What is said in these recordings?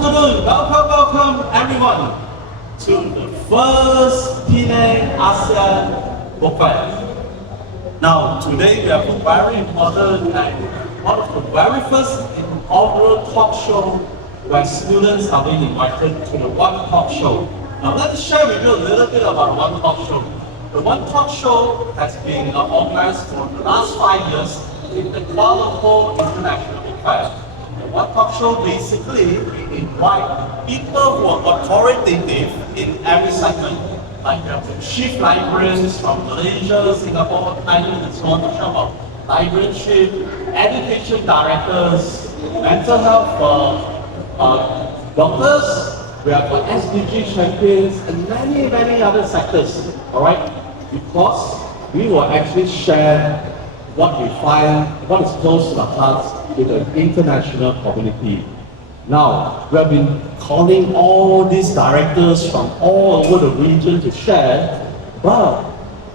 afternoon. Welcome everyone to the first Penang ASEAN Book Fair. Now, today we have a very important and one of the very first inaugural talk show where students are being invited to the One Talk Show. Now, let me share with you a little bit about One Talk Show. The One Talk Show has been organized for the last 5 years in the Kuala Lumpur International Book Fair. The One Talk Show basically we invite people who are authoritative in every segment, like chief librarians from Malaysia, Singapore, Thailand, and so on, to talk about librarianship, education directors, mental health doctors. We have SDG champions and many other sectors. All right, because we will actually share what we find, what is close to the hearts with the international community. Now, we have been calling all these directors from all over the region to share, but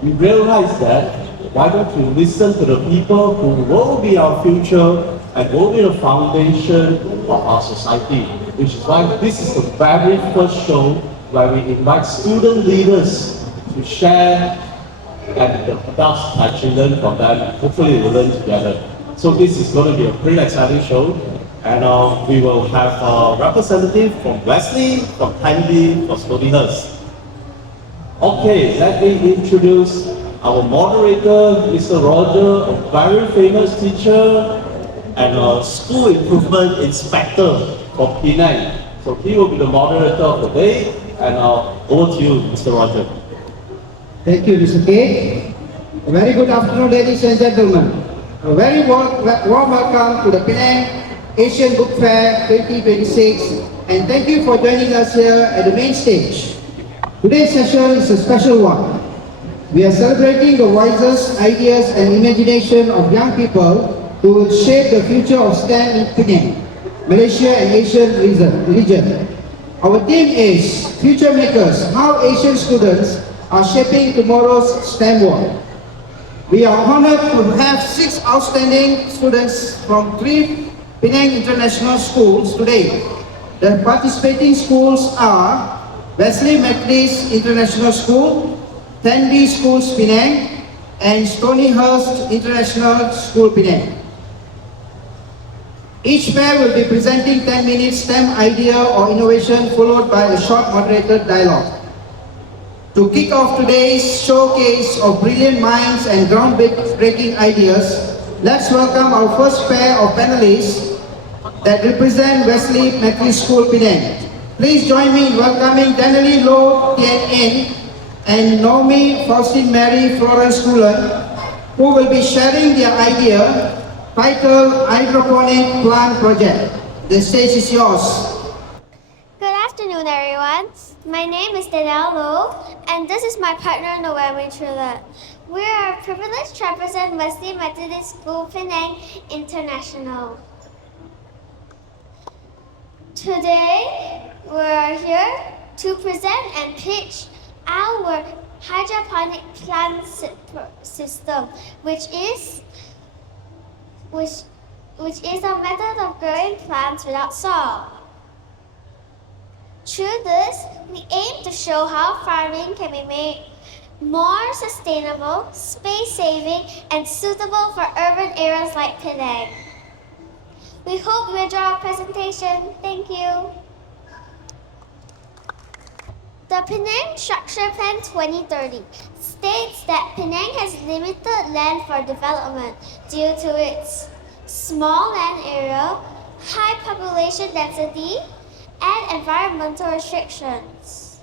we realized that why don't we listen to the people who will be our future and will be the foundation of our society, which is why this is the very first show where we invite student leaders to share, and the adults actually learn from them. Hopefully we'll learn together. So this is going to be a pretty exciting show. And we will have a representative from Wesley, from Handy, from Stonyhurst. Okay, let me introduce our moderator, Mr. Roger, a very famous teacher and a school improvement inspector for Penang. So he will be the moderator of the day. And over to you, Mr. Roger. Thank you, Mr. K. A very good afternoon, ladies and gentlemen. A very warm welcome to the Penang Asian Book Fair 2026, and thank you for joining us here at the main stage. Today's session is a special one. We are celebrating the voices, ideas and imagination of young people who will shape the future of STEM in Penang, Malaysia and Asian region. Our theme is Future Makers, how Asian students are shaping tomorrow's STEM world. We are honored to have 6 outstanding students from 3 Penang International Schools today. The participating schools are Wesley Methodist International School, Tandy Schools Penang, and Stonyhurst International School Penang. Each pair will be presenting 10 minutes STEM idea or innovation followed by a short moderated dialogue. To kick off today's showcase of brilliant minds and groundbreaking ideas, let's welcome our first pair of panelists that represent Wesley Methodist School Penang. Please join me in welcoming Danielle Loh Tien In and Naomi Faustine Mary Florence Cullen, who will be sharing their idea titled Hydroponic Plant Project. The stage is yours. Good afternoon, everyone. My name is Danielle Loh, and this is my partner Noemi Trullet. We are privileged to represent Wesley Methodist School Penang International. Today, we are here to present and pitch our hydroponic plant system, which is a method of growing plants without soil. Through this, we aim to show how farming can be made more sustainable, space-saving, and suitable for urban areas like Penang. We hope you enjoy our presentation. Thank you. The Penang Structure Plan 2030 states that Penang has limited land for development due to its small land area, high population density, and environmental restrictions.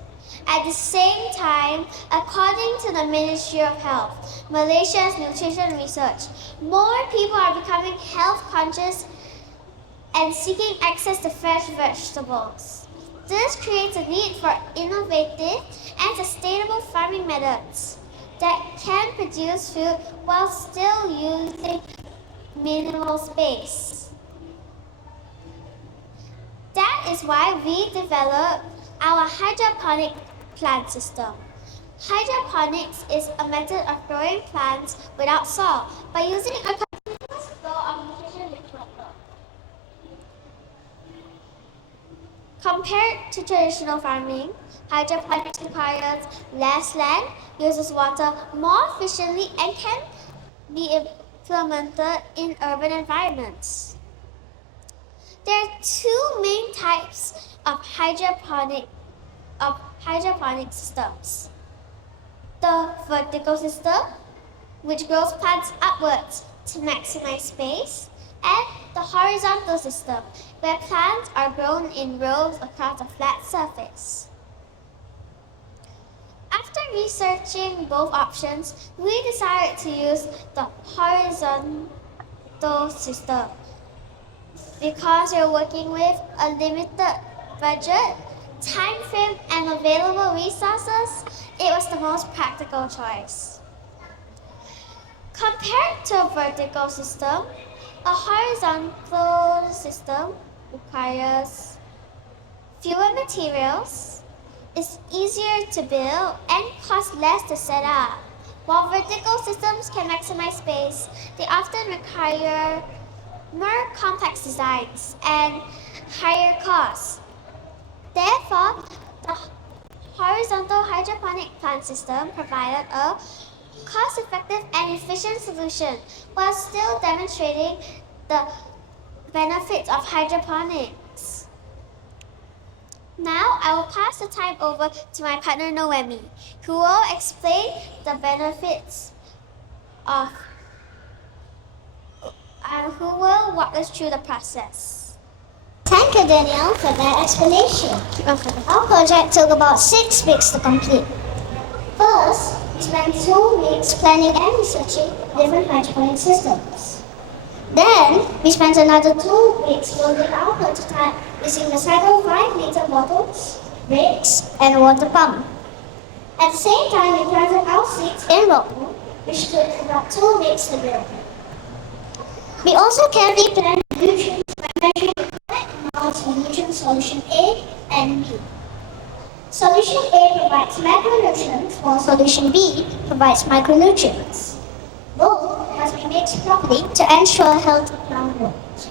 At the same time, according to the Ministry of Health, Malaysia's nutrition research, more people are becoming health conscious and seeking access to fresh vegetables. This creates a need for innovative and sustainable farming methods that can produce food while still using minimal space. That is why we developed our hydroponic plant system. Hydroponics is a method of growing plants without soil by using a continuous flow of nutrition. Compared to traditional farming, hydroponics requires less land, uses water more efficiently, and can be implemented in urban environments. There are two main types of hydroponic systems. The vertical system, which grows plants upwards to maximize space, and the horizontal system, where plants are grown in rows across a flat surface. After researching both options, we decided to use the horizontal system. Because we're working with a limited budget, time frame, and available resources, it was the most practical choice. Compared to a vertical system, a horizontal system requires fewer materials, is easier to build, and costs less to set up. While vertical systems can maximize space, they often require more complex designs and higher costs. Therefore, the horizontal hydroponic plant system provided a cost-effective and efficient solution while still demonstrating the benefits of hydroponics. Now, I will pass the time over to my partner Noemi, who will explain the benefits of and who will walk us through the process. Thank you, Danielle, for that explanation. Our project took about 6 weeks to complete. First, we spent 2 weeks planning and researching different hydroponic systems. Then, we spent another 2 weeks building our prototype using recycled 5-liter bottles, bricks, and a water pump. At the same time, we planted our seeds in rock wool, which took about 2 weeks to build. We also carefully planned nutrients by measuring the correct amounts of nutrient solution A and B. Solution A provides macronutrients, while solution B provides micronutrients. Both must be mixed properly to ensure healthy plant growth.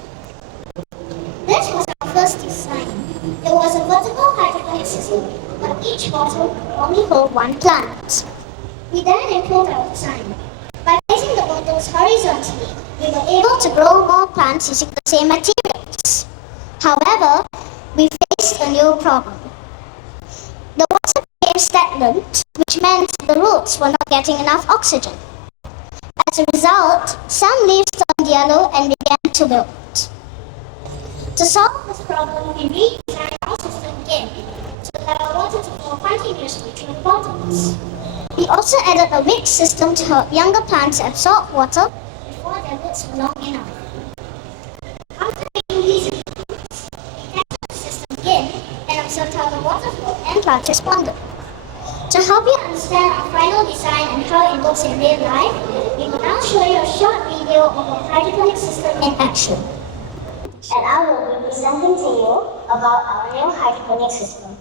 This was our first design. It was a vertical hydroponic system, but each bottle only hold 1 plant. We then improved our design. By placing the bottles horizontally, we were able to grow more plants using the same materials. However, we faced a new problem. The water became stagnant, which meant the roots were not getting enough oxygen. As a result, some leaves turned yellow and began to wilt. To solve this problem, we redesigned our system again to allow water to flow continuously through the bottles. We also added a wick system to help younger plants absorb water before their roots were long enough. After making these improvements, we tested the system again and observed how the water flowed and plants responded. To help you understand our final design and how it works in real life, we will now show you a short video of a hydroponic system in action. And I will be presenting to you about our new hydroponic system.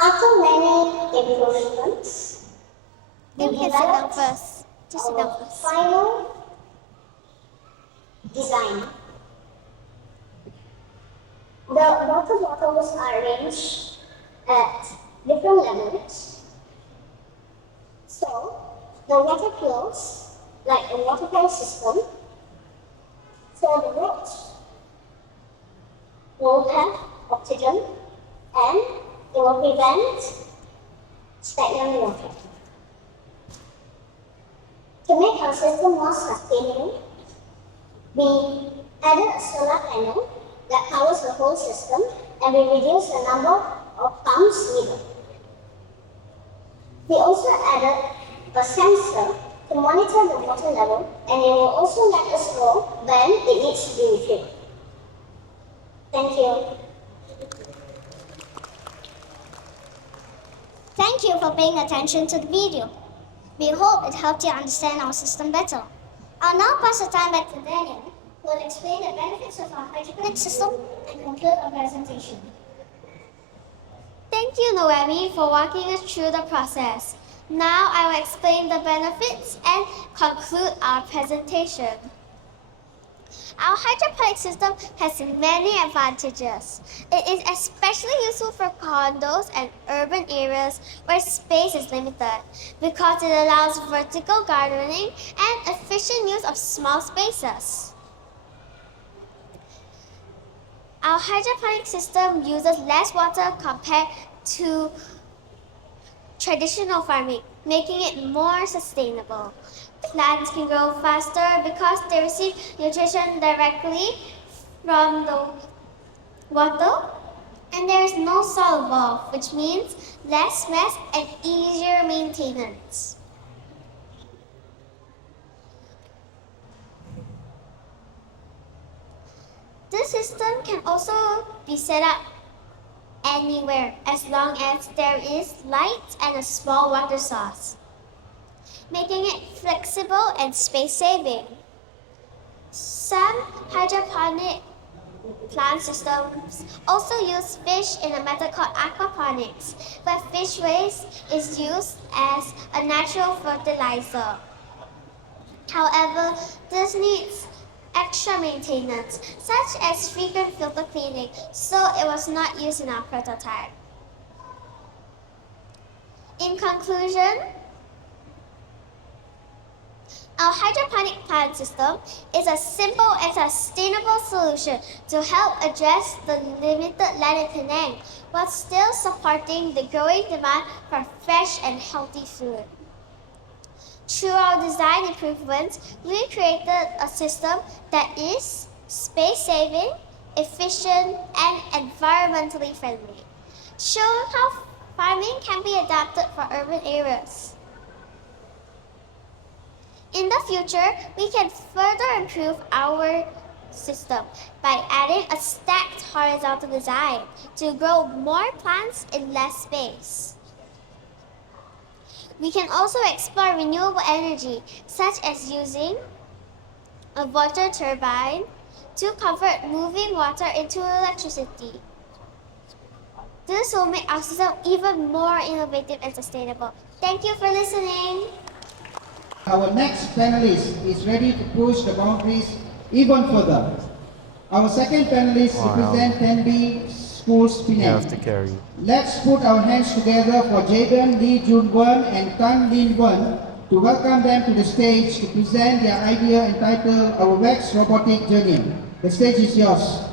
After many improvements, You can sit down first. Just sit down our first. final design. The water bottles are arranged at different levels. So, the water flows like a waterfall system. So the roots will have oxygen and it will prevent stagnant water. To make our system more sustainable, we added a solar panel that powers the whole system and we reduced the number of pumps needed. We also added a sensor to monitor the water level and it will also let us know when it needs to be refilled. Thank you. Thank you for paying attention to the video. We hope it helped you understand our system better. I'll now pass the time back to Daniel, who will explain the benefits of our hydroponic system and conclude our presentation. Thank you, Noemi, for walking us through the process. Now I will explain the benefits and conclude our presentation. Our hydroponic system has many advantages. It is especially useful for condos and urban areas where space is limited because it allows vertical gardening and efficient use of small spaces. Our hydroponic system uses less water compared to traditional farming, making it more sustainable. Plants can grow faster because they receive nutrition directly from the water, and there is no soil involved, which means less mess and easier maintenance. This system can also be set up anywhere as long as there is light and a small water source, making it flexible and space-saving. Some hydroponic plant systems also use fish in a method called aquaponics, where fish waste is used as a natural fertilizer. However, this needs extra maintenance, such as frequent filter cleaning, so it was not used in our prototype. In conclusion, our hydroponic plant system is a simple and sustainable solution to help address the limited land in Penang, while still supporting the growing demand for fresh and healthy food. Through our design improvements, we created a system that is space-saving, efficient, and environmentally friendly, showing how farming can be adapted for urban areas. In the future, we can further improve our system by adding a stacked horizontal design to grow more plants in less space. We can also explore renewable energy, such as using a water turbine to convert moving water into electricity. This will make our system even more innovative and sustainable. Thank you for listening. Our next panelist is ready to push the boundaries even further. Our second panelist represents 10B Schools Penang. Let's put our hands together for Jaden Lee Junwan and Tan Lin Wan to welcome them to the stage to present their idea entitled Our Wax Robotic Journey. The stage is yours.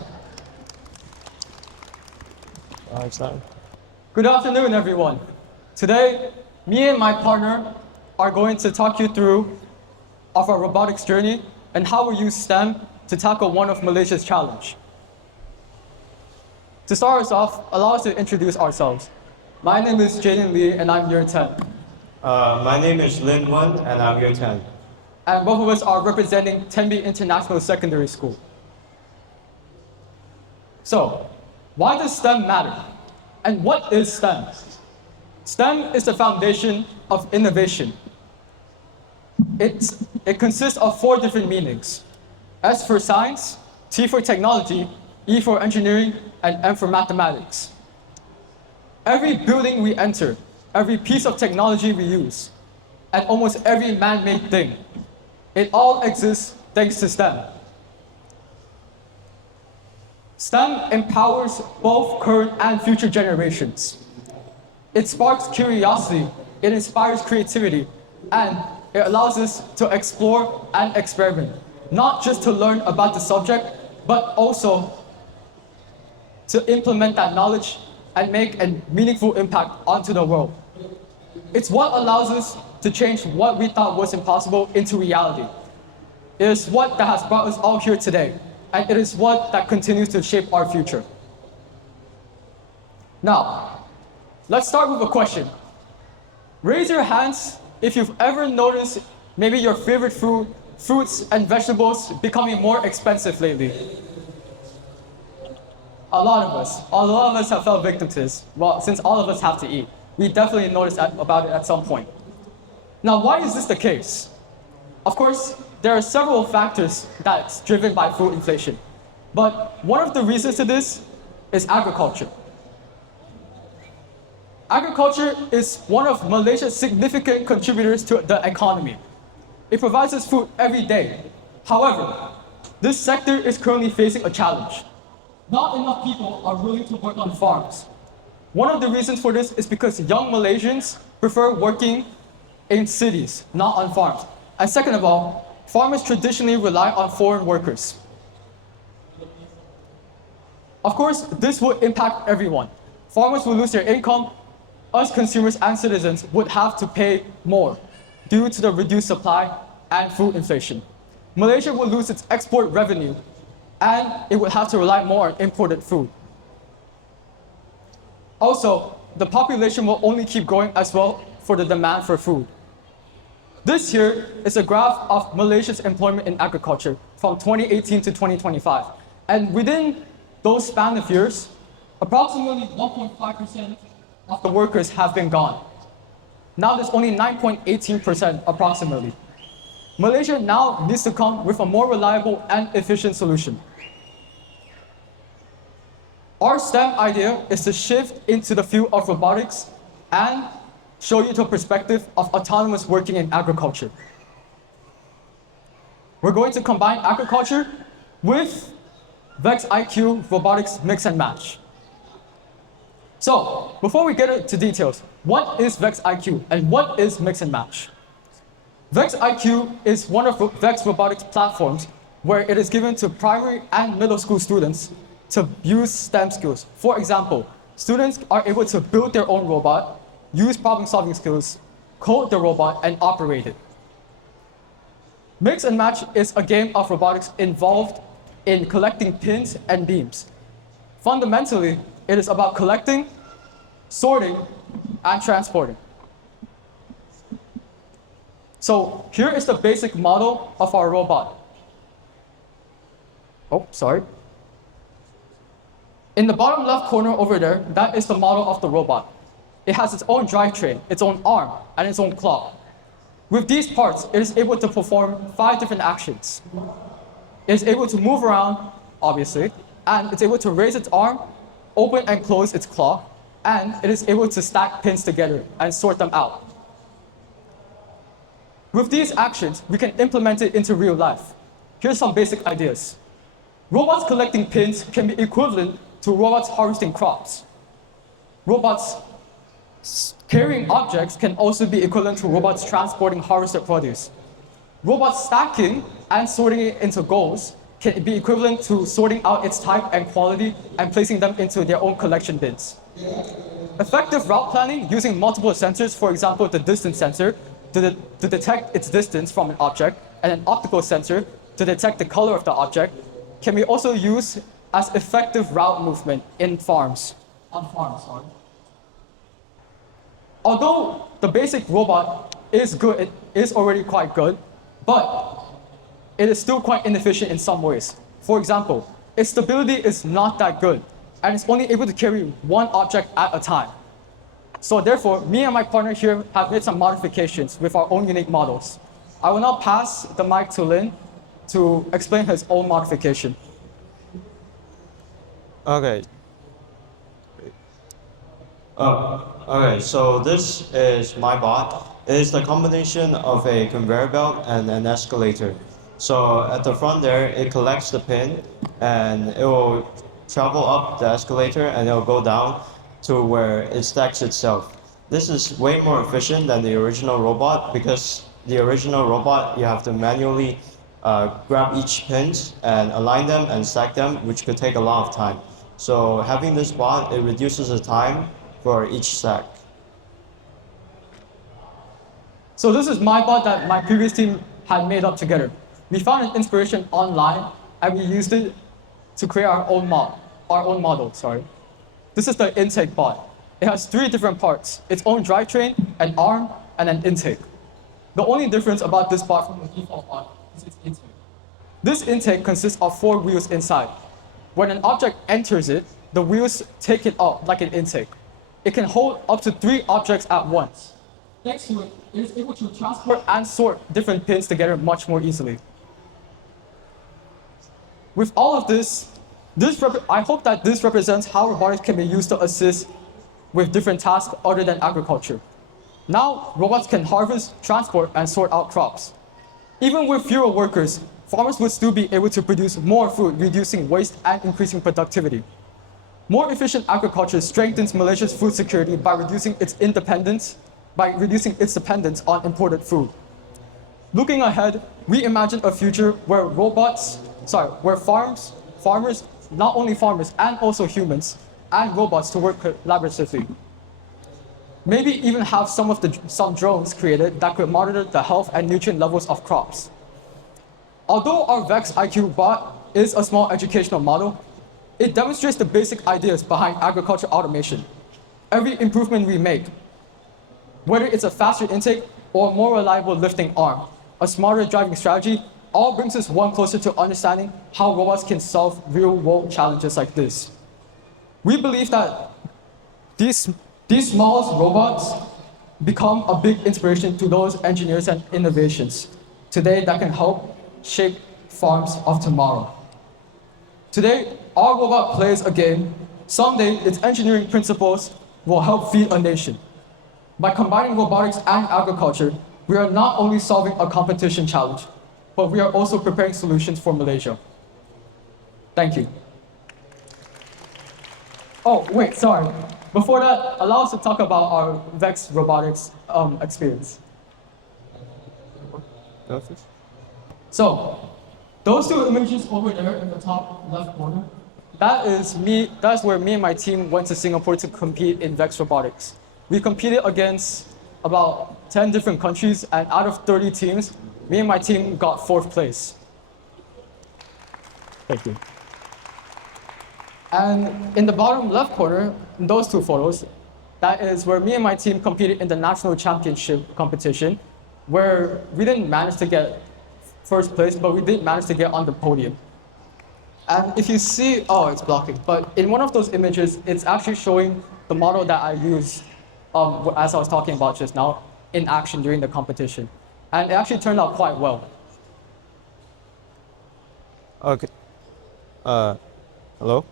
Good afternoon, everyone. Today, me and my partner are going to talk you through our robotics journey and how we use STEM to tackle one of Malaysia's challenges. To start us off, allow us to introduce ourselves. My name is Jaden Lee, and I'm year 10. My name is Lin Wan, and I'm year 10. And both of us are representing Tenby International Secondary School. So, why does STEM matter? And what is STEM? STEM is the foundation of innovation. It consists of 4 different meanings. S for science, T for technology, E for engineering, and M for mathematics. Every building we enter, every piece of technology we use, and almost every man-made thing, it all exists thanks to STEM. STEM empowers both current and future generations. It sparks curiosity, it inspires creativity, and it allows us to explore and experiment, not just to learn about the subject, but also to implement that knowledge and make a meaningful impact onto the world. It's what allows us to change what we thought was impossible into reality. It is what that has brought us all here today, and it is what that continues to shape our future. Now, let's start with a question. Raise your hands if you've ever noticed maybe your favorite fruits and vegetables becoming more expensive lately. A lot of us have felt victim to this. Well, since all of us have to eat, we definitely noticed about it at some point. Now, why is this the case? Of course, there are several factors that's driven by food inflation. But one of the reasons to this is agriculture. Agriculture is one of Malaysia's significant contributors to the economy. It provides us food every day. However, this sector is currently facing a challenge. Not enough people are willing to work on farms. One of the reasons for this is because young Malaysians prefer working in cities, not on farms. And second of all, farmers traditionally rely on foreign workers. Of course, this would impact everyone. Farmers will lose their income. Us consumers and citizens would have to pay more due to the reduced supply and food inflation. Malaysia will lose its export revenue, and it would have to rely more on imported food. Also, the population will only keep growing as well for the demand for food. This here is a graph of Malaysia's employment in agriculture from 2018 to 2025. And within those span of years, approximately 1.5% of the workers have been gone. Now there's only 9.18% approximately. Malaysia now needs to come with a more reliable and efficient solution. Our STEM idea is to shift into the field of robotics and show you the perspective of autonomous working in agriculture. We're going to combine agriculture with Vex IQ robotics mix and match. So, before we get into details, what is Vex IQ and what is mix and match? Vex IQ is one of Vex robotics platforms where it is given to primary and middle school students to use STEM skills. For example, students are able to build their own robot, use problem-solving skills, code the robot, and operate it. Mix and match is a game of robotics involved in collecting pins and beams. Fundamentally, it is about collecting, sorting, and transporting. So here is the basic model of our robot. Oh, sorry. In the bottom left corner over there, that is the model of the robot. It has its own drivetrain, its own arm, and its own claw. With these parts, it is able to perform 5 different actions. It is able to move around, obviously, and it's able to raise its arm, open and close its claw, and it is able to stack pins together and sort them out. With these actions, we can implement it into real life. Here's some basic ideas. Robots collecting pins can be equivalent to robots harvesting crops. Robots carrying objects can also be equivalent to robots transporting harvested produce. Robots stacking and sorting it into goals can be equivalent to sorting out its type and quality and placing them into their own collection bins. Effective route planning using multiple sensors, for example, the distance sensor, to detect its distance from an object, and an optical sensor to detect the color of the object, can be also used as effective route movement on farms. Although the basic robot is good, it is already quite good, but it is still quite inefficient in some ways. For example, its stability is not that good, and it's only able to carry one object at a time. So therefore, me and my partner here have made some modifications with our own unique models. I will now pass the mic to Lin to explain his own modification. Okay. Okay, so this is my bot. It is the combination of a conveyor belt and an escalator. So at the front there, it collects the pin and it will travel up the escalator and it will go down to where it stacks itself. This is way more efficient than the original robot because the original robot, you have to manually grab each pins and align them and stack them, which could take a lot of time. So having this bot, it reduces the time for each stack. So this is my bot that my previous team had made up together. We found an inspiration online and we used it to create our own model. This is the intake bot. It has 3 different parts: its own drivetrain, an arm, and an intake. The only difference about this bot from the default bot is its intake. This intake consists of 4 wheels inside. When an object enters it, the wheels take it up like an intake. It can hold up to 3 objects at once. Thanks to it, it is able to transport and sort different pins together much more easily. With all of this, I hope that this represents how robotics can be used to assist with different tasks other than agriculture. Now, robots can harvest, transport, and sort out crops. Even with fewer workers, farmers would still be able to produce more food, reducing waste and increasing productivity. More efficient agriculture strengthens Malaysia's food security by reducing its dependence on imported food. Looking ahead, we imagine a future where farmers, not only farmers and also humans and robots to work collaboratively. Maybe even have some drones created that could monitor the health and nutrient levels of crops. Although our Vex IQ bot is a small educational model, it demonstrates the basic ideas behind agriculture automation. Every improvement we make, whether it's a faster intake or more reliable lifting arm, a smarter driving strategy, all brings us one closer to understanding how robots can solve real-world challenges like this. We believe that these small robots become a big inspiration to those engineers and innovations today that can help shape farms of tomorrow. Today, our robot plays a game. Someday, its engineering principles will help feed a nation. By combining robotics and agriculture, we are not only solving a competition challenge, but we are also preparing solutions for Malaysia. Thank you. Oh, wait, sorry. Before that, allow us to talk about our Vex robotics experience. So, those two images over there in the top left corner, that's where me and my team went to Singapore to compete in Vex robotics. We competed against about 10 different countries, and out of 30 teams, me and my team got 4th place. Thank you. And in the bottom left corner, in those two photos, that is where me and my team competed in the national championship competition, where we didn't manage to get 1st place, but we did manage to get on the podium. And if you see, oh, it's blocking, but in one of those images, it's actually showing the model that I used as I was talking about just now, in action during the competition. And it actually turned out quite well. Okay. Hello?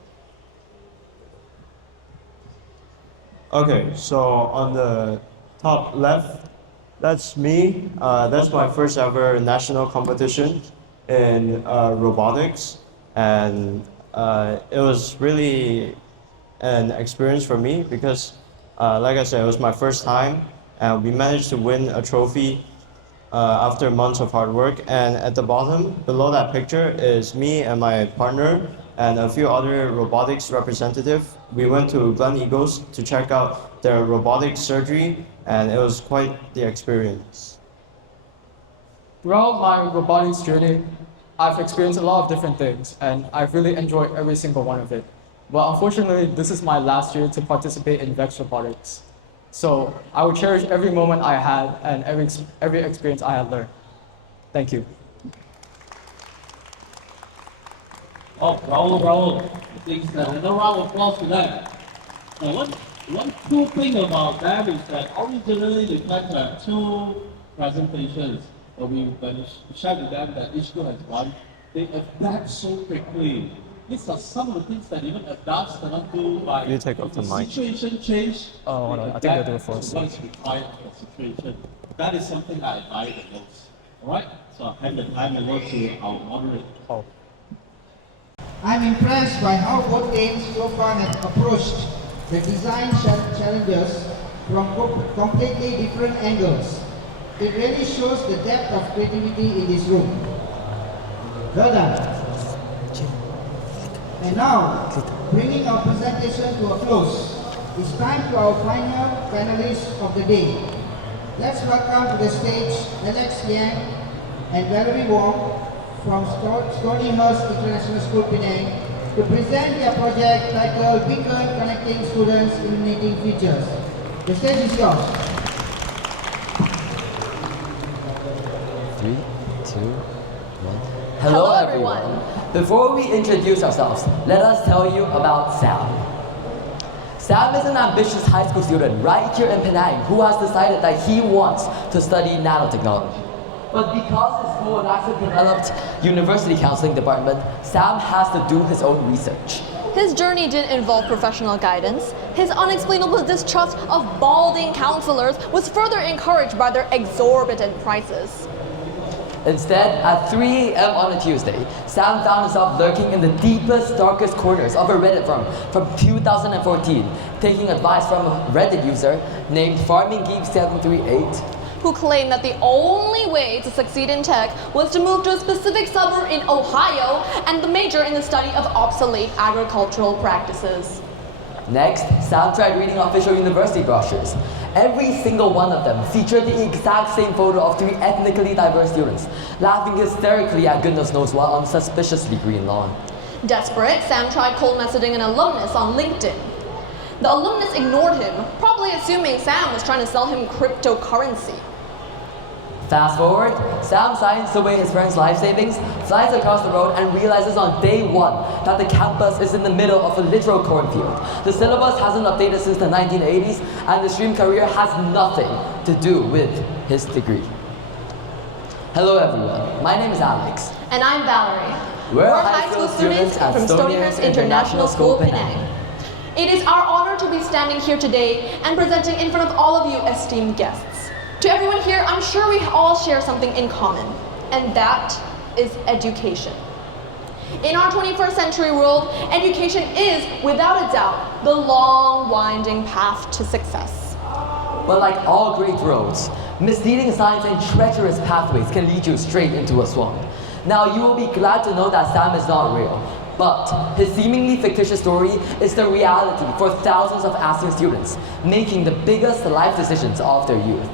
Okay, so on the top left, that's me. That's my first ever national competition in robotics. And it was really an experience for me because like I said, it was my first time, and we managed to win a trophy after months of hard work. And at the bottom, below that picture, is me and my partner and a few other robotics representatives. We went to Glen Eagles to check out their robotics surgery, and it was quite the experience. Throughout my robotics journey, I've experienced a lot of different things, and I've really enjoyed every single one of it. But unfortunately, this is my last year to participate in Vex Robotics. So I will cherish every moment I had and every experience I had learned. Thank you. Oh, Raul. Please, another round of applause to them. Now, one cool thing about that is that originally they planned to have 2 presentations, but we shared with them that each school has 1. They adapt so quickly. These are some of the things that even adults cannot do by You take off the mic. situation change. Oh, hold on. I think they'll do it for us. What is required for the situation. That is something I admire the most. Alright? So I'll hand the time over to our moderator. Oh. I'm impressed by how both teams so far have approached the design challenges from completely different angles. It really shows the depth of creativity in this room. Well done. And now, bringing our presentation to a close, it's time to our final panelists of the day. Let's welcome to the stage Alex Liang and Valerie Wong from Stonyhurst International School, Penang, to present their project titled Beacon Connecting Students Illuminating Futures. The stage is yours. 3, 2, 1. Hello everyone. Before we introduce ourselves, let us tell you about Sam. Sam is an ambitious high school student right here in Penang who has decided that he wants to study nanotechnology. But because his school lacks a developed university counseling department, Sam has to do his own research. His journey didn't involve professional guidance. His unexplainable distrust of balding counselors was further encouraged by their exorbitant prices. Instead, at 3 a.m. on a Tuesday, Sam found himself lurking in the deepest, darkest corners of a Reddit forum from 2014, taking advice from a Reddit user named FarmingGeek738. Who claimed that the only way to succeed in tech was to move to a specific suburb in Ohio and the major in the study of obsolete agricultural practices. Next, Sam tried reading official university brochures. Every single one of them featured the exact same photo of 3 ethnically diverse students, laughing hysterically at goodness knows what on suspiciously green lawn. Desperate, Sam tried cold messaging an alumnus on LinkedIn. The alumnus ignored him, probably assuming Sam was trying to sell him cryptocurrency. Fast forward, Sam signs away his friend's life savings, flies across the road, and realizes on day 1 that the campus is in the middle of a literal cornfield. The syllabus hasn't updated since the 1980s, and his dream career has nothing to do with his degree. Hello everyone, my name is Alex. And I'm Valerie. We're high school students at Stonyhurst International School, Penang. It is our honor to be standing here today and presenting in front of all of you esteemed guests. To everyone here, I'm sure we all share something in common, and that is education. In our 21st century world, education is, without a doubt, the long, winding path to success. But like all great roads, misleading signs and treacherous pathways can lead you straight into a swamp. Now, you will be glad to know that Sam is not real, but his seemingly fictitious story is the reality for thousands of ASEAN students, making the biggest life decisions of their youth.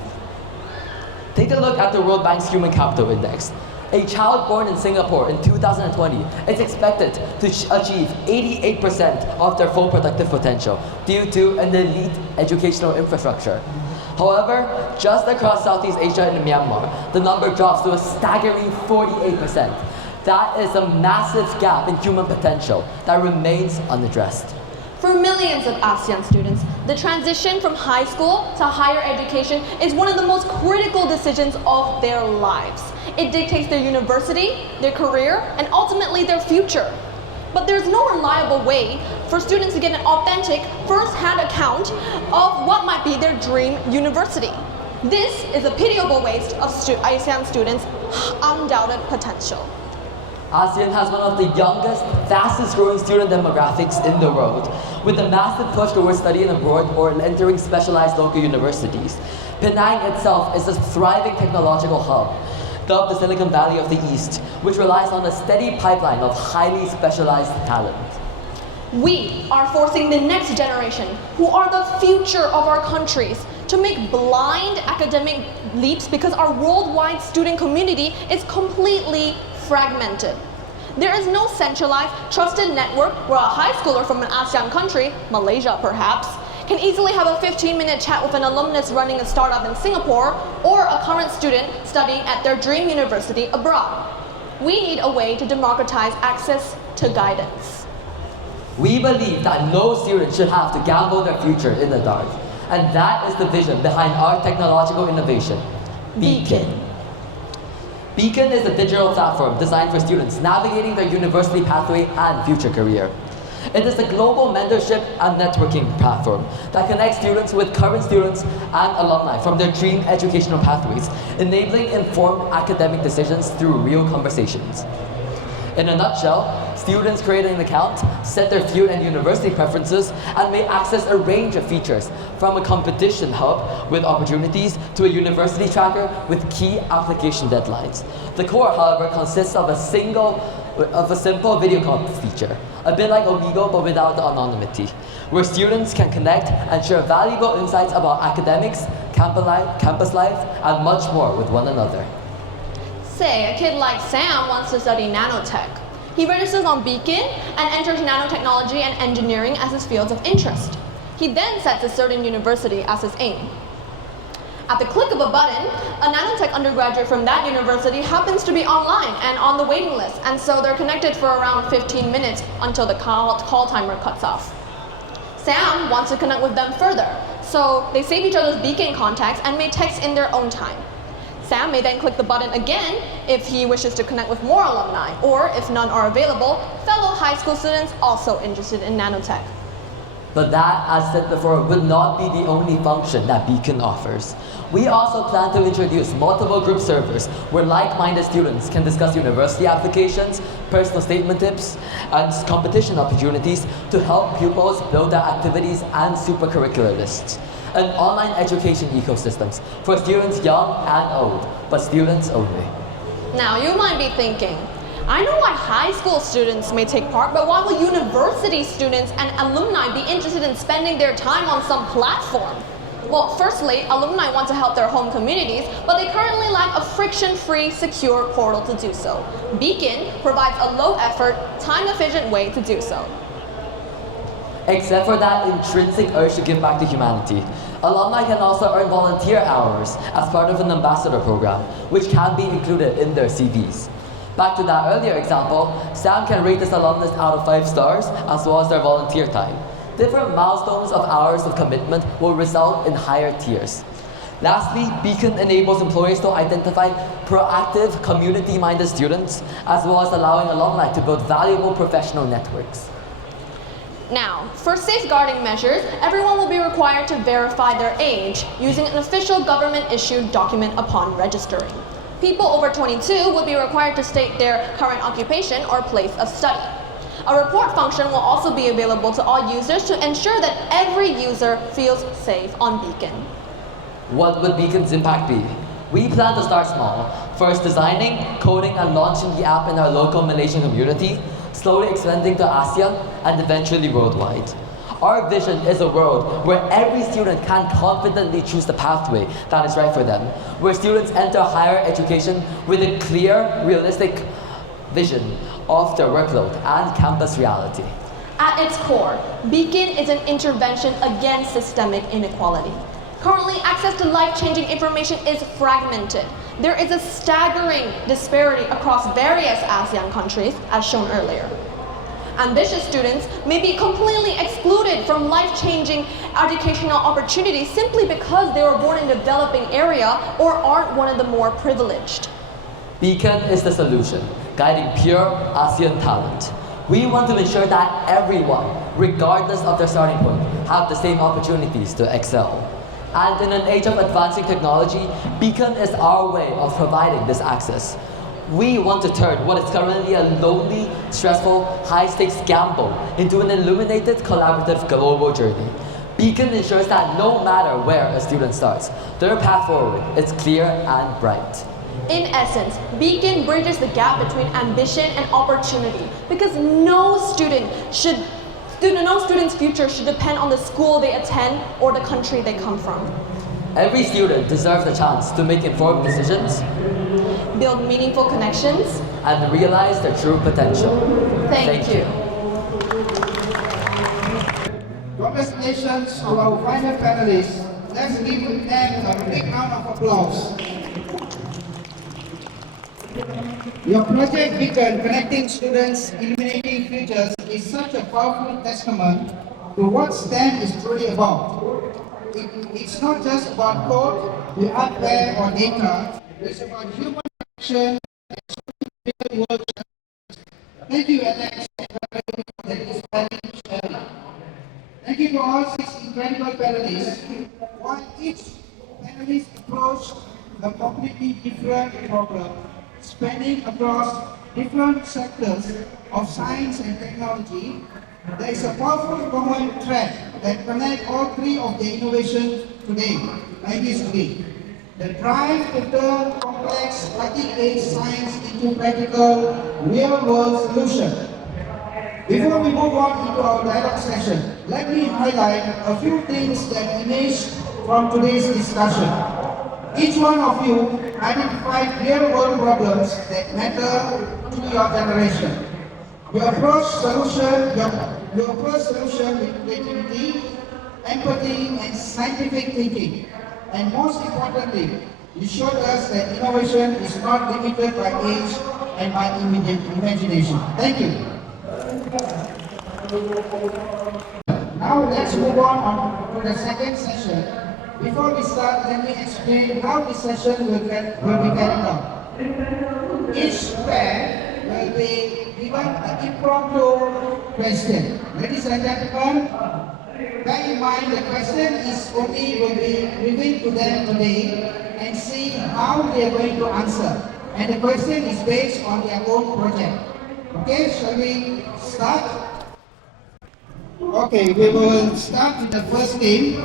Take a look at the World Bank's Human Capital Index. A child born in Singapore in 2020 is expected to achieve 88% of their full productive potential due to an elite educational infrastructure. However, just across Southeast Asia and Myanmar, the number drops to a staggering 48%. That is a massive gap in human potential that remains unaddressed. For millions of ASEAN students, the transition from high school to higher education is one of the most critical decisions of their lives. It dictates their university, their career, and ultimately their future. But there's no reliable way for students to get an authentic, first-hand account of what might be their dream university. This is a pitiable waste of ASEAN students' undoubted potential. ASEAN has one of the youngest, fastest growing student demographics in the world, with a massive push towards studying abroad or entering specialized local universities. Penang itself is a thriving technological hub, dubbed the Silicon Valley of the East, which relies on a steady pipeline of highly specialized talent. We are forcing the next generation, who are the future of our countries, to make blind academic leaps because our worldwide student community is completely fragmented. There is no centralized, trusted network where a high schooler from an ASEAN country, Malaysia perhaps, can easily have a 15-minute chat with an alumnus running a startup in Singapore or a current student studying at their dream university abroad. We need a way to democratize access to guidance. We believe that no student should have to gamble their future in the dark, and that is the vision behind our technological innovation, Beacon. Beacon is a digital platform designed for students navigating their university pathway and future career. It is a global mentorship and networking platform that connects students with current students and alumni from their dream educational pathways, enabling informed academic decisions through real conversations. In a nutshell, students create an account, set their field and university preferences, and may access a range of features, from a competition hub with opportunities to a university tracker with key application deadlines. The core, however, consists of a simple video call feature, a bit like Omigo but without the anonymity, where students can connect and share valuable insights about academics, campus life, and much more with one another. Say, a kid like Sam wants to study nanotech. He registers on Beacon and enters nanotechnology and engineering as his fields of interest. He then sets a certain university as his aim. At the click of a button, a nanotech undergraduate from that university happens to be online and on the waiting list, and so they're connected for around 15 minutes until the call timer cuts off. Sam wants to connect with them further, so they save each other's Beacon contacts and may text in their own time. Sam may then click the button again if he wishes to connect with more alumni, or if none are available, fellow high school students also interested in nanotech. But that, as said before, would not be the only function that Beacon offers. We also plan to introduce multiple group servers where like-minded students can discuss university applications, personal statement tips, and competition opportunities to help pupils build their activities and supercurricular lists. An online education ecosystems for students young and old, but students only. Now, you might be thinking, I know why high school students may take part, but why will university students and alumni be interested in spending their time on some platform? Well, firstly, alumni want to help their home communities, but they currently lack a friction-free, secure portal to do so. Beacon provides a low-effort, time-efficient way to do so. Except for that intrinsic urge to give back to humanity, alumni can also earn volunteer hours as part of an ambassador program, which can be included in their CVs. Back to that earlier example, Sam can rate his alumnus out of 5 stars as well as their volunteer time. Different milestones of hours of commitment will result in higher tiers. Lastly, Beacon enables employers to identify proactive, community-minded students, as well as allowing alumni to build valuable professional networks. Now, for safeguarding measures, everyone will be required to verify their age using an official government-issued document upon registering. People over 22 will be required to state their current occupation or place of study. A report function will also be available to all users to ensure that every user feels safe on Beacon. What would Beacon's impact be? We plan to start small, first designing, coding, and launching the app in our local Malaysian community, slowly expanding to ASEAN, and eventually worldwide. Our vision is a world where every student can confidently choose the pathway that is right for them, where students enter higher education with a clear, realistic vision of their workload and campus reality. At its core, Beacon is an intervention against systemic inequality. Currently, access to life-changing information is fragmented. There is a staggering disparity across various ASEAN countries, as shown earlier. Ambitious students may be completely excluded from life-changing educational opportunities simply because they were born in a developing area or aren't one of the more privileged. Beacon is the solution, guiding pure ASEAN talent. We want to ensure that everyone, regardless of their starting point, have the same opportunities to excel. And in an age of advancing technology, Beacon is our way of providing this access. We want to turn what is currently a lonely, stressful, high-stakes gamble into an illuminated, collaborative global journey. Beacon ensures that no matter where a student starts, their path forward is clear and bright. In essence, Beacon bridges the gap between ambition and opportunity because no student's future should depend on the school they attend or the country they come from. Every student deserves a chance to make informed decisions, build meaningful connections, and realize their true potential. Thank you. Congratulations to our final panelists. Let's give them a big round of applause. Your project Beacon, connecting students, illuminating futures, is such a powerful testament to what STEM is truly about. It's not just about code, the hardware, or data. It's about human action and social work. Thank you, Alex, for this inspiring sharing. Thank you to all 6 incredible panelists. While each panelist approached a completely different problem, spanning across different sectors of science and technology, there is a powerful common thread that connects all 3 of the innovations today, the drive to turn complex, cutting-edge science into practical, real-world solutions. Before we move on into our dialogue session, let me highlight a few things that emerged from today's discussion. Each one of you identified real-world problems that matter to your generation. Your approach solution with creativity, empathy, and scientific thinking. And most importantly, you showed us that innovation is not limited by age and by imagination. Thank you. Now let's move on to the second session. Before we start, let me explain how this session will be carried out. Each pair will be given an impromptu question. Ladies and gentlemen, Bear in mind the question is only will be revealed to them today and see how they are going to answer. And the question is based on their own project. Okay, shall we start? Okay, we will start with the first team.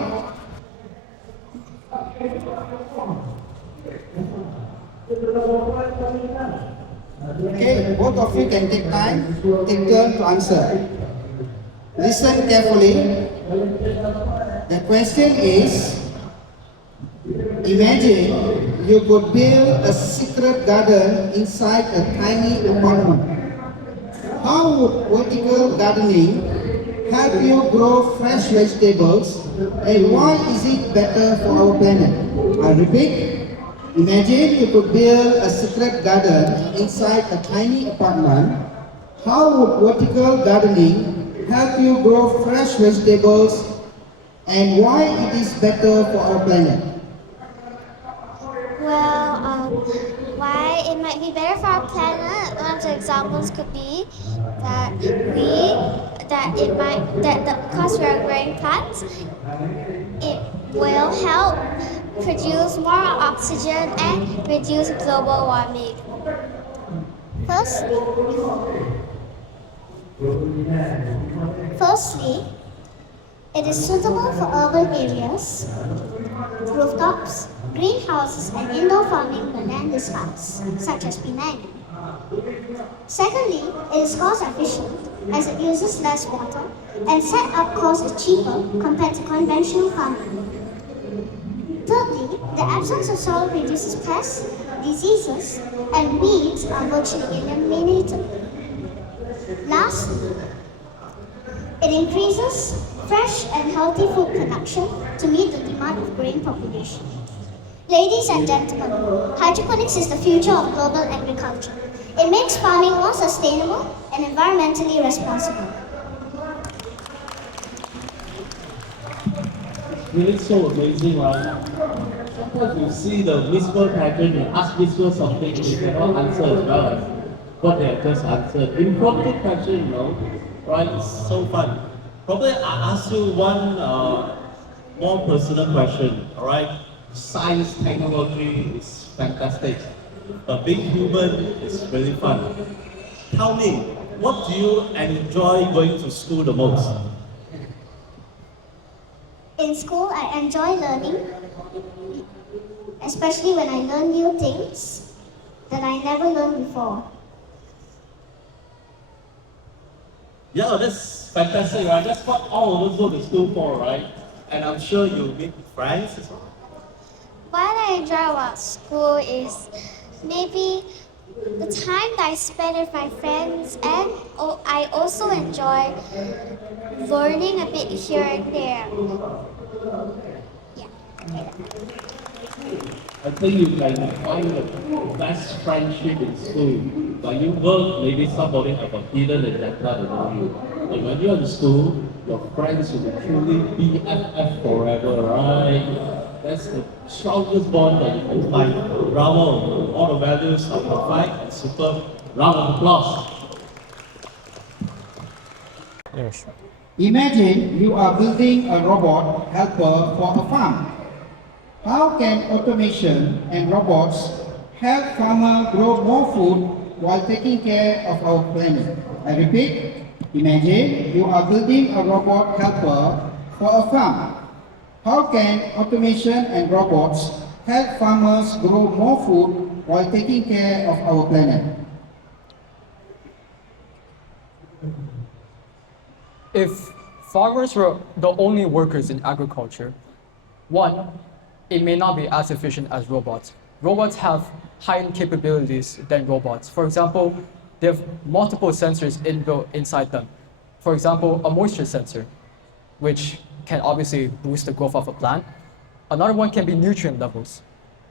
Okay, both of you can take time, take turn to answer. Listen carefully. The question is, imagine you could build a secret garden inside a tiny apartment. How would vertical gardening help you grow fresh vegetables, and why is it better for our planet? I repeat, imagine you could build a secret garden inside a tiny apartment. How would vertical gardening help you grow fresh vegetables, and why it is better for our planet? Well, why it might be better for our planet. One of the examples could be that because we are growing plants, it will help produce more oxygen and reduce global warming. Firstly, it is suitable for urban areas, rooftops, greenhouses, and indoor farming when land is scarce, such as Penang. Secondly, it is cost efficient as it uses less water and set-up cost is cheaper compared to conventional farming. Thirdly, the absence of soil reduces pests, diseases, and weeds are virtually eliminated. Lastly, it increases fresh and healthy food production to meet the demand of growing population. Ladies and gentlemen, hydroponics is the future of global agriculture. It makes farming more sustainable and environmentally responsible. Really so amazing, right? Sometimes you see the whisper pattern, you ask whisper something, you cannot answer as well as what they have just answered. Impromptu question, right? It's so fun. Probably I ask you one more personal question, alright? Science, technology is fantastic, but being human is really fun. Tell me, what do you enjoy going to school the most? In school, I enjoy learning, especially when I learn new things that I never learned before. Yeah, that's fantastic, right? That's what all of us go to school for, right? And I'm sure you'll meet friends as well. What I enjoy about school is maybe the time that I spend with my friends, and I also enjoy learning a bit here and there. Yeah. I think you can find the best friendship in school. When you work, maybe somebody have a hidden agenda to know you. But when you're in school, your friends will be truly BFF forever, right? That's the strongest bond that you can find. Bravo! All the values are perfect and super. Round of applause. Yes. Imagine you are building a robot helper for a farm. How can automation and robots help farmers grow more food while taking care of our planet? I repeat, imagine you are building a robot helper for a farm. How can automation and robots help farmers grow more food while taking care of our planet? If farmers were the only workers in agriculture, one, it may not be as efficient as robots. Robots have higher capabilities than robots. For example, they have multiple sensors inbuilt inside them. For example, a moisture sensor, which can obviously boost the growth of a plant. Another one can be nutrient levels.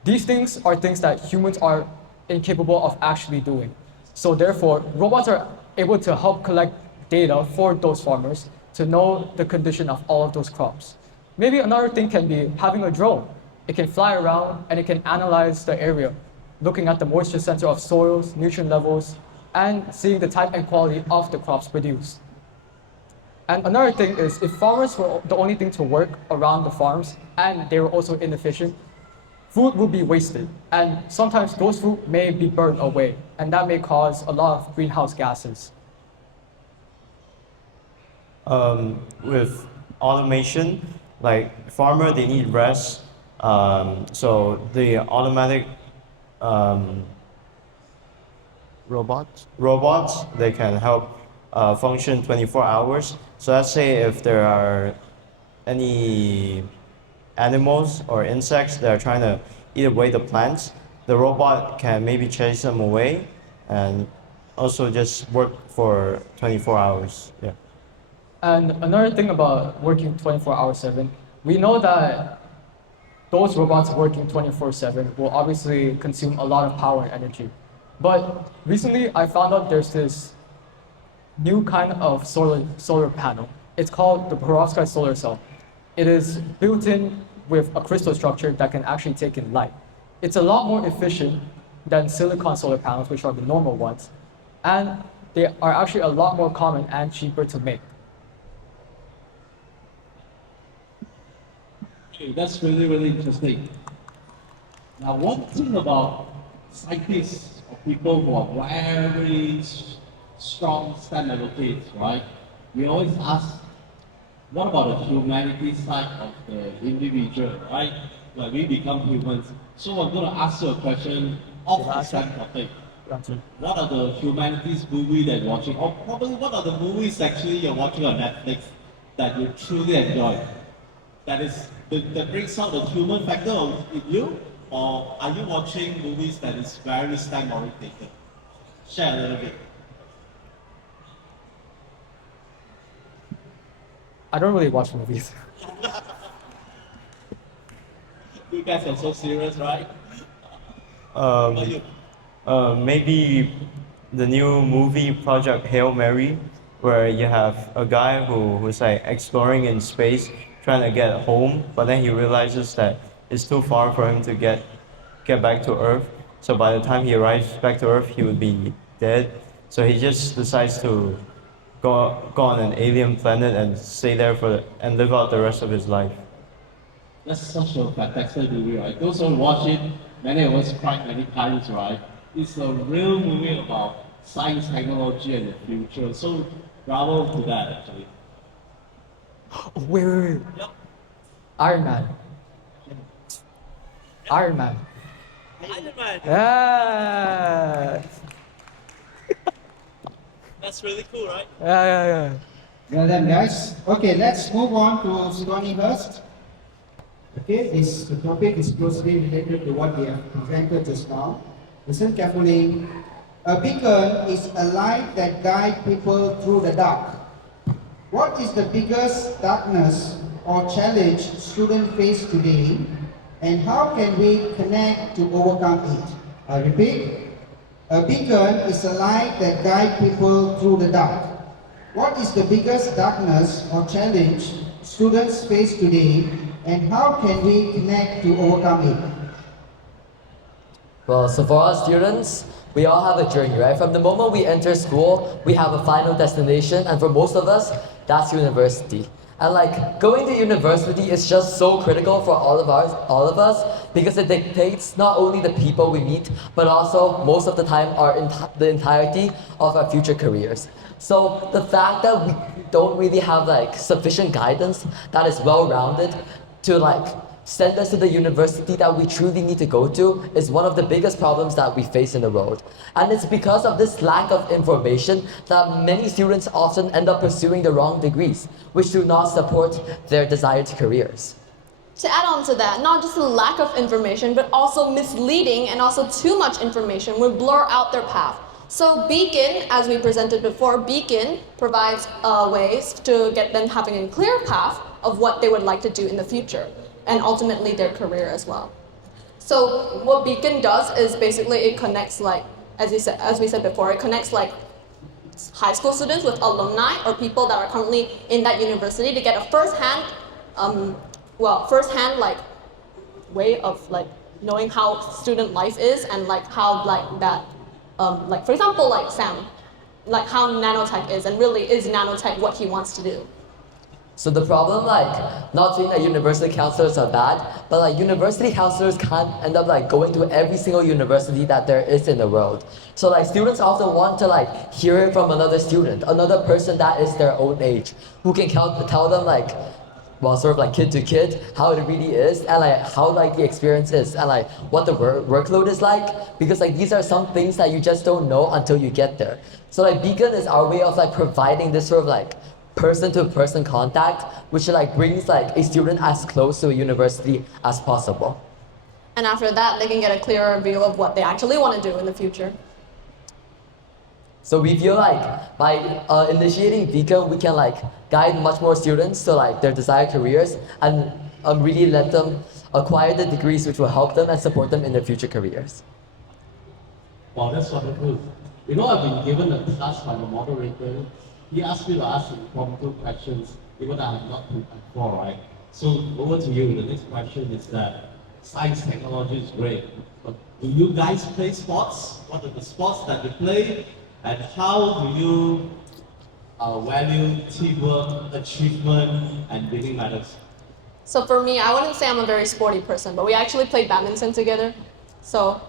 These things are things that humans are incapable of actually doing. So therefore, robots are able to help collect data for those farmers to know the condition of all of those crops. Maybe another thing can be having a drone. It can fly around and it can analyze the area, looking at the moisture sensor of soils, nutrient levels, and seeing the type and quality of the crops produced. And another thing is, if farmers were the only thing to work around the farms and they were also inefficient, food will be wasted. And sometimes those food may be burned away, and that may cause a lot of greenhouse gases. With automation, like farmer, they need rest. So the automatic robots, they can help function 24 hours. So let's say if there are any animals or insects that are trying to eat away the plants, the robot can maybe chase them away and also just work for 24 hours. Yeah. And another thing about working 24 hours 7, we know that those robots working 24/7 will obviously consume a lot of power and energy. But recently I found out there's this new kind of solar panel. It's called the perovskite solar cell. It is built in with a crystal structure that can actually take in light. It's a lot more efficient than silicon solar panels, which are the normal ones. And they are actually a lot more common and cheaper to make. Okay, that's really, really interesting. Now, one thing about scientists or people who are very strong STEM advocates, right? We always ask, what about the humanity side of the individual, right? Like we become humans. So I'm going to ask you a question off the STEM topic. What are the humanities movie that you're watching? Or probably what are the movies actually you're watching on Netflix that you truly enjoy? That brings out the human factor in you? Or are you watching movies that is very STEM oriented? Share a little bit. I don't really watch movies. You guys are so serious, right? Maybe the new movie Project Hail Mary, where you have a guy who's like exploring in space, trying to get home, but then he realizes that it's too far for him to get back to Earth. So by the time he arrives back to Earth, he would be dead. So he just decides to go on an alien planet and stay there and live out the rest of his life. That's such a fantastic movie, right? Those who watch it, many of us cried many times, right? It's a real movie about science, technology, and the future. So bravo to that, actually. Oh, wait. Yep. Iron Man. Iron Man. Iron Man. Yeah. That's really cool, right? Yeah. Well done, guys. Okay, let's move on to Sigourney Hurst. Okay, the topic is closely related to what we have presented just now. Listen carefully. A beacon is a light that guides people through the dark. What is the biggest darkness or challenge students face today, and how can we connect to overcome it? I repeat, a beacon is a light that guides people through the dark. What is the biggest darkness or challenge students face today, and how can we connect to overcome it? Well, so for us students, we all have a journey, right? From the moment we enter school, we have a final destination, and for most of us, that's university. And like, going to university is just so critical for all of us, because it dictates not only the people we meet, but also, most of the time, the entirety of our future careers. So the fact that we don't really have like sufficient guidance that is well-rounded to like send us to the university that we truly need to go to is one of the biggest problems that we face in the world. And it's because of this lack of information that many students often end up pursuing the wrong degrees, which do not support their desired careers. To add on to that, not just the lack of information, but also misleading and also too much information would blur out their path. So Beacon, as we presented before, Beacon provides ways to get them having a clear path of what they would like to do in the future, and ultimately their career as well. So what Beacon does is basically it connects, like, as we said before, it connects like high school students with alumni or people that are currently in that university to get a first-hand like way of like knowing how student life is, and like how like that, like for example like Sam, like how nanotech is, and really is nanotech what he wants to do. So the problem, like, not saying that university counselors are bad, but like university counselors can't end up like going to every single university that there is in the world. So like students often want to like hear it from another student, another person that is their own age, who can tell them like, well, sort of like kid to kid, how it really is, and like how like the experience is, and like what the workload is like, because like these are some things that you just don't know until you get there. So like Beacon is our way of like providing this sort of like person-to-person contact, which like brings like a student as close to a university as possible. And after that, they can get a clearer view of what they actually want to do in the future. So we feel like by initiating Beacon, we can like guide much more students to like their desired careers and really let them acquire the degrees which will help them and support them in their future careers. Wow, that's wonderful. You know, I've been given a task by the moderator. He asked me to ask impromptu questions, even though I have not prepared for, right? So over to you. The next question is that science technology is great, but do you guys play sports? What are the sports that you play? And how do you value teamwork, achievement, and winning medals? So for me, I wouldn't say I'm a very sporty person, but we actually played badminton together. So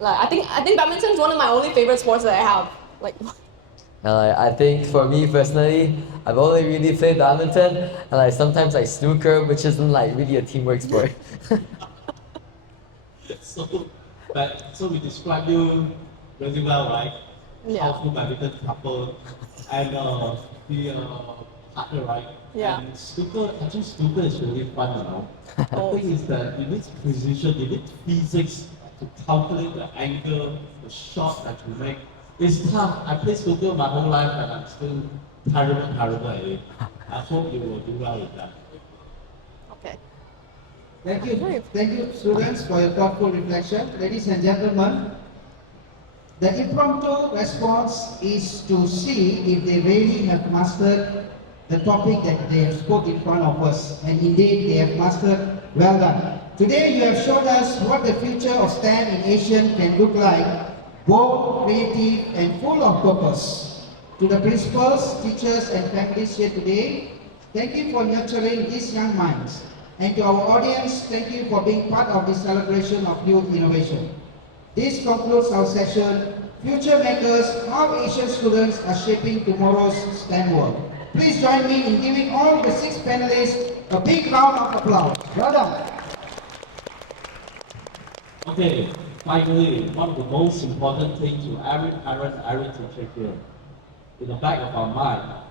like, I think badminton is one of my only favorite sports that I have. Like. I think for me personally, I've only really played badminton and like sometimes like snooker, which isn't like really a teamwork sport. So we described you really well, right? Yeah. Powerful badminton couple and the partner, right? Yeah. And snooker, actually snooker is really fun, you know. The thing is that you need precision, you need physics to calculate the angle, the shot that you make. It's tough. I played snooker my whole life and I'm still terrible at it. I hope you will do well with that. Okay. Thank you, students, for your thoughtful reflection. Ladies and gentlemen, the impromptu response is to see if they really have mastered the topic that they have spoke in front of us. And indeed, they have mastered. Well done. Today, you have shown us what the future of STEM in ASEAN can look like. Bold, creative, and full of purpose. To the principals, teachers, and families here today, thank you for nurturing these young minds. And to our audience, thank you for being part of this celebration of youth innovation. This concludes our session, Future Makers, how Asian students are shaping tomorrow's STEM world. Please join me in giving all the 6 panelists a big round of applause. Well done. Okay, finally, one of the most important things to every parent, every teacher here, in the back of our mind,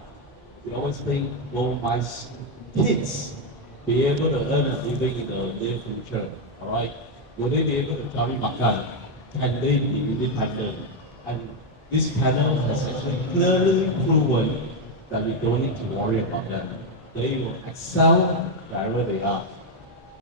we always think, will my kids be able to earn a living in the near future? All right? Will they be able to carry makan? Can they be independent? And this panel has actually clearly proven that we don't need to worry about them. They will excel wherever they are.